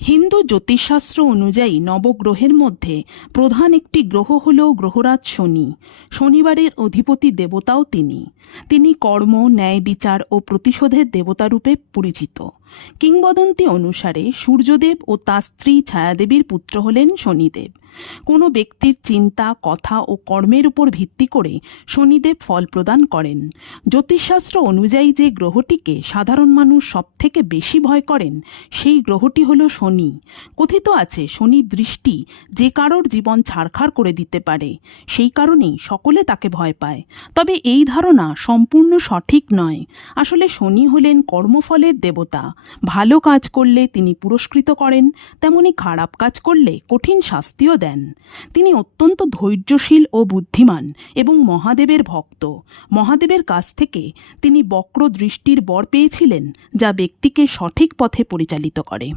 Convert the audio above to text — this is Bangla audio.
হিন্দু জ্যোতিষশাস্ত্র অনুযায়ী নবগ্রহের মধ্যে প্রধান একটি গ্রহ হল গ্রহরাজ শনি। শনিবারের অধিপতি দেবতাও তিনি কর্ম, ন্যায় বিচার ও প্রতিশোধের দেবতারূপে পরিচিত। কিংবদন্তি অনুসারে সূর্যদেব ও তার স্ত্রী ছায়াদেবীর পুত্র হলেন শনিদেব। কোনো ব্যক্তির চিন্তা, কথা ও কর্মের উপর ভিত্তি করে শনিদেব ফল প্রদান করেন। জ্যোতিষশাস্ত্র অনুযায়ী যে গ্রহটিকে সাধারণ মানুষ সবথেকে বেশি ভয় করেন সেই গ্রহটি হল শনি। কথিত আছে শনির দৃষ্টি যে কারোর জীবন ছারখার করে দিতে পারে, সেই কারণেই সকলে তাকে ভয় পায়। তবে এই ধারণা সম্পূর্ণ সঠিক নয়। আসলে শনি হলেন কর্মফলের দেবতা। ভালো কাজ করলে তিনি পুরস্কৃত করেন, তেমনি খারাপ কাজ করলে কঠিন শাস্তিও দেন। তিনি অত্যন্ত ধৈর্যশীল ও বুদ্ধিমান এবং মহাদেবের ভক্ত। মহাদেবের কাছ থেকে তিনি বক্র দৃষ্টির বর পেয়েছিলেন, যা ব্যক্তিকে সঠিক পথে পরিচালিত করে।